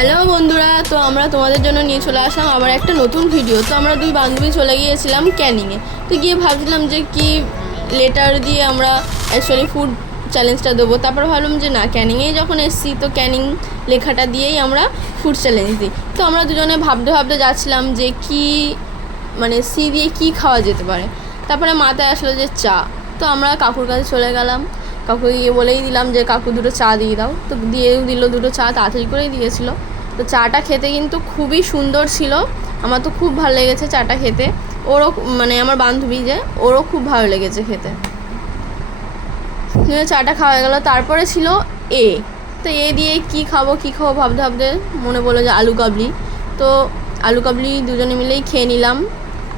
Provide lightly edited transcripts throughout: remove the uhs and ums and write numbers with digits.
Hello বন্ধুরা, তো আমরা তোমাদের জন্য নিয়ে চলে আসলাম আবার একটা নতুন ভিডিও। তো আমরা দুই বান্ধবী চলে গিয়েছিলাম ক্যানিংয়ে। তো গিয়ে ভাবছিলাম যে কি লেটার দিয়ে আমরা অ্যাকচুয়ালি ফুড চ্যালেঞ্জটা দেবো। তারপর ভাবলাম যে না, ক্যানিংয়েই যখন এসেছি তো ক্যানিং লেখাটা দিয়েই আমরা ফুড চ্যালেঞ্জ দিই। তো আমরা দুজনে ভাবতে ভাবতে যাচ্ছিলাম যে কি মানে সি দিয়ে কি খাওয়া যেতে পারে। তারপরে মাথায় আসলো যে চা। তো আমরা কাকুর কাছে চলে গেলাম, কাকুকে গিয়ে বলেই দিলাম যে কাকু দুটো চা দিয়ে দাও। তো দিয়েও দিল, দুটো চা তাড়াতাড়ি করেই দিয়েছিল। তো চাটা খেতে কিন্তু খুবই সুন্দর ছিল, আমার তো খুব ভালো লেগেছে চাটা খেতে। ওরও মানে আমার বান্ধবী যে, ওরও খুব ভালো লেগেছে খেতে। চাটা খাওয়া গেল। তারপরে ছিল এ। তো এ দিয়ে কি খাবো ভাবতে ভাবতে মনে পড়লো যে আলু কাবলি। তো আলু কাবলি দুজনে মিলেই খেয়ে নিলাম।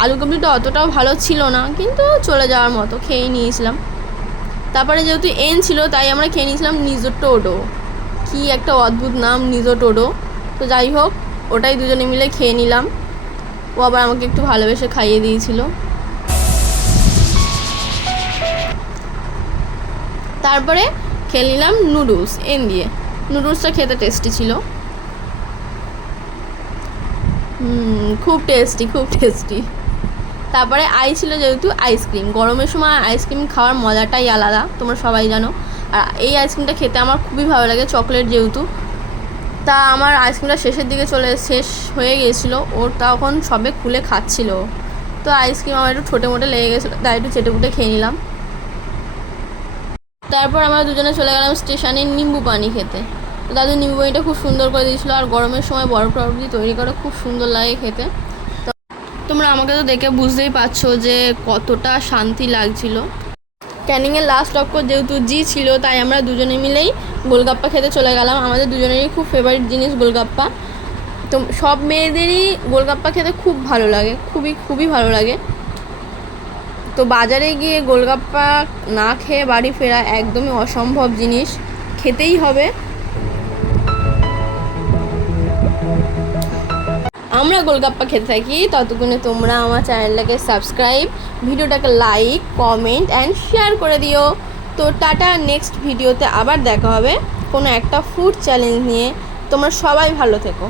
আলু কাবলিটা অতটাও ভালো ছিল না, কিন্তু চলে যাওয়ার মতো খেয়েই নিয়েছিলাম। তারপরে যেহেতু এন ছিল তাই আমরা খেয়ে নিয়েছিলাম নিজোটোডো। কি একটা অদ্ভুত নাম, নিজোটোডো। তো যাই হোক, ওটাই দুজনে মিলে খেয়ে নিলাম। ও আবার আমাকে একটু ভালোবেসে খাইয়ে দিয়েছিল। তারপরে খেয়ে নিলাম নুডলস এন দিয়ে। নুডলসটা খেতে টেস্টি ছিল, খুব টেস্টি। তারপরে ছিল যেহেতু আইসক্রিম, গরমের সময় আইসক্রিম খাওয়ার মজাটাই আলাদা, তোমরা সবাই জানো। আর এই আইসক্রিমটা খেতে আমার খুবই ভালো লাগে, চকলেট যেহেতু। তা আমার আইসক্রিমটা শেষের দিকে শেষ হয়ে গিয়েছিলো, ওর তখন সবে খুলে খাচ্ছিল। তো আইসক্রিম আমার একটু ছোটো মোটে লেগে গেছিলো, তাই একটু চেটেপুটে খেয়ে নিলাম। তারপর আমরা দুজনে চলে গেলাম স্টেশনে নিম্বু পানি খেতে। তো দাদু নিম্বু পানিটা খুব সুন্দর করে দিয়েছিলো, আর গরমের সময় বরফ টরফ দিয়ে তৈরি করে খুব সুন্দর লাগে খেতে। তো তোমরা আমাকে তো দেখে বুঝতেই পারছো যে কতটা শান্তি লাগছিল। ক্যানিংয়ের লাস্ট অক্ষর যেহেতু জি ছিল, তাই আমরা দুজনে মিলেই গোলগাপ্পা খেতে চলে গেলাম। আমাদের দুজনেরই খুব ফেভারিট জিনিস গোলগাপ্পা। তো সব মেয়েদেরই গোলগাপ্পা খেতে খুব ভালো লাগে, খুবই ভালো লাগে। তো বাজারে গিয়ে গোলগাপ্পা না খেয়ে বাড়ি ফেরা একদমই অসম্ভব জিনিস, খেতেই হবে। আমরা গোলগাপ্পা খেতে থাকি, ততক্ষণে তোমরা আমার চ্যানেলটাকে সাবস্ক্রাইব, ভিডিওটাকে লাইক, কমেন্ট অ্যান্ড শেয়ার করে দিও। তো টাটা, নেক্সট ভিডিওতে আবার দেখা হবে কোনো একটা ফুড চ্যালেঞ্জ নিয়ে। তোমরা সবাই ভালো থেকো।